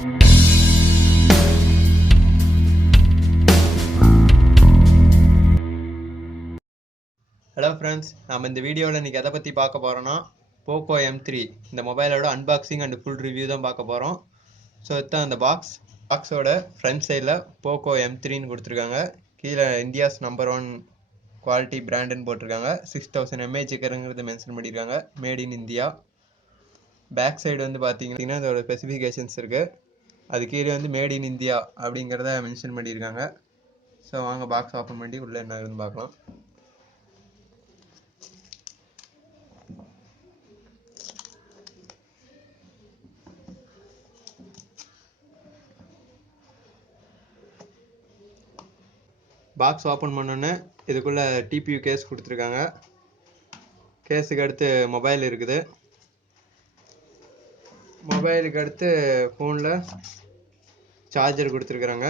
Hello friends, நாம் இந்த வீடியோவில் இன்றைக்கி எதை பற்றி பார்க்க போகிறோன்னா Poco M3 இந்த மொபைலோட அன்பாக்சிங் அண்ட் ஃபுல் ரிவ்யூ தான் பார்க்க போகிறோம். ஸோ இதுதான் அந்த பாக்ஸோட ஃப்ரண்ட் சைடில் Poco M3ன்னு கொடுத்துருக்காங்க. கீழே இந்தியாஸ் நம்பர் 1 குவாலிட்டி பிராண்டுன்னு போட்டிருக்காங்க. 6000 mAh இருக்கிறது மென்ஷன் பண்ணியிருக்காங்க. Made in India. Back side வந்து பார்த்தீங்கன்னா இதோட ஸ்பெசிஃபிகேஷன்ஸ் இருக்குது. அது கீழே வந்து மேட் இன் இந்தியா அப்படிங்கிறத மென்ஷன் பண்ணியிருக்காங்க. ஸோ வாங்க பாக்ஸ் ஓப்பன் பண்ணி உள்ளே என்ன இருக்குன்னு பார்க்கலாம். பாக்ஸ் ஓப்பன் பண்ணோன்னே இதுக்குள்ளே டிபியூ கேஸ் கொடுத்துருக்காங்க. கேஸுக்கு அடுத்து மொபைல் இருக்குது. மொபைலுக்கு அடுத்து ஃபோனில் சார்ஜர் கொடுத்துருக்குறாங்க.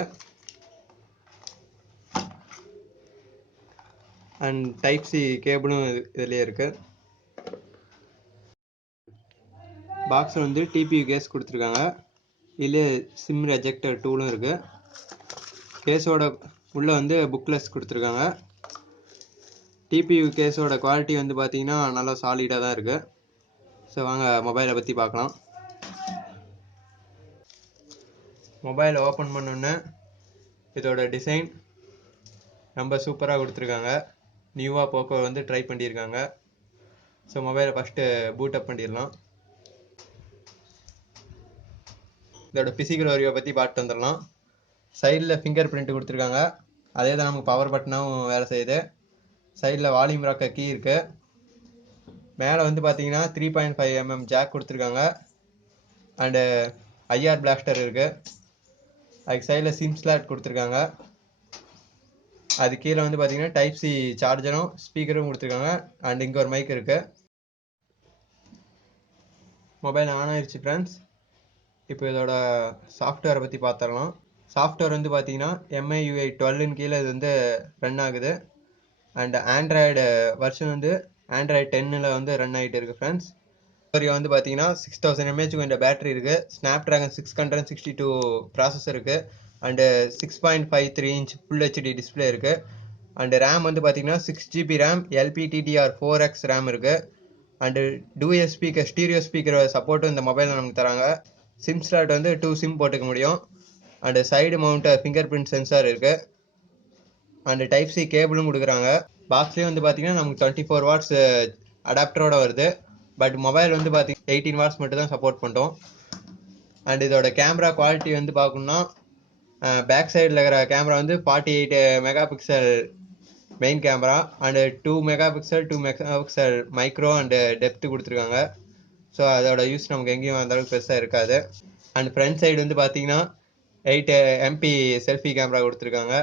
அண்ட் டைப் சி கேபிளும் இதுலேயே இருக்குது. பாக்ஸில் வந்து டிபியூ கேஸ் கொடுத்துருக்காங்க. இதுலேயே சிம் ரெஜெக்டர் டூலும் இருக்குது. கேஸோட உள்ளே வந்து புக்லெஸ் கொடுத்துருக்காங்க. டிபியூ கேஸோட குவாலிட்டி வந்து பார்த்தீங்கன்னா நல்லா சாலிடாக தான் இருக்குது. ஸோ வாங்க மொபைலை பற்றி பார்க்கலாம். மொபைலை ஓப்பன் பண்ணோன்னே இதோட டிசைன் ரொம்ப சூப்பராக கொடுத்துருக்காங்க. நியூவாக போக்கோ வந்து ட்ரை பண்ணியிருக்காங்க. ஸோ மொபைலை ஃபஸ்ட்டு பூட் அப் பண்ணிடலாம். இதோட பிசிக்கல் ஓரியோ பற்றி பார்த்து வந்துடலாம். சைடில் ஃபிங்கர் பிரிண்ட் கொடுத்துருக்காங்க. அதே தான் நமக்கு பவர் பட்டனாகவும் வேலை செய்யுது. சைடில் வால்யூம் ராக்க கீ இருக்குது. மேலே வந்து பார்த்தீங்கன்னா 3.5 mm ஜாக் கொடுத்துருக்காங்க. அண்டு ஐஆர் பிளாஸ்டர் இருக்குது. அதுக்கு சைடில் சிம் ஸ்லாட் கொடுத்துருக்காங்க. அது கீழே வந்து பார்த்தீங்கன்னா டைப் சி சார்ஜரும் ஸ்பீக்கரும் கொடுத்துருக்காங்க. அண்ட் இங்கே ஒரு மைக் இருக்குது. மொபைல் ஆன் ஆயிடுச்சு ஃப்ரெண்ட்ஸ். இப்போ இதோட சாஃப்ட்வேரை பற்றி பார்த்துடலாம். சாஃப்ட்வேர் வந்து பார்த்தீங்கன்னா MIUI 12 கீழே இது வந்து ரன் ஆகுது. அண்ட் ஆண்ட்ராய்டு வெர்ஷன் வந்து ஆண்ட்ராய்டு 10 வந்து ரன் ஆகிட்டு இருக்குது ஃப்ரெண்ட்ஸ். வந்து பார்த்தீங்கன்னா 6000 mAh கொண்ட பேட்டரி இருக்குது. ஸ்னாப்ட்ராகன் 662 ப்ராசஸர் இருக்குது. And 6.53 inch full HD display இருக்குது. அண்டு ரேம் வந்து பார்த்தீங்கன்னா 6GB ரேம் LPDDR4X ரேம் இருக்குது. அண்டு டூஎஸ் ஸ்பீக்கர் ஸ்டீரியோ ஸ்பீக்கர் சப்போர்ட்டும் இந்த மொபைலில் நமக்கு தராங்க. சிம் ஸ்லாட் வந்து 2 சிம் போட்டுக்க முடியும். And side mount finger print sensor இருக்குது. அண்டு டைப் சி கேபிளும் கொடுக்குறாங்க. பாக்ஸ்லேயே வந்து பார்த்தீங்கன்னா நமக்கு 24 வாட்ஸ் அடாப்டரோட வருது. பட் மொபைல் வந்து பார்த்தீங்கன்னா 18 வாட்ஸ் மட்டும் தான் சப்போர்ட் பண்ணுறோம். அண்ட் இதோட கேமரா குவாலிட்டி வந்து பார்க்கணுன்னா பேக் சைடில் இருக்கிற கேமரா வந்து 48 megapixel main camera and 2 megapixel micro and depth கொடுத்துருக்காங்க. ஸோ அதோட யூஸ் நமக்கு எங்கேயும் அந்தளவுக்கு பெருசாக இருக்காது. அண்ட் ஃப்ரண்ட் சைடு வந்து பார்த்தீங்கன்னா 8 MP செல்ஃபி கேமரா கொடுத்துருக்காங்க.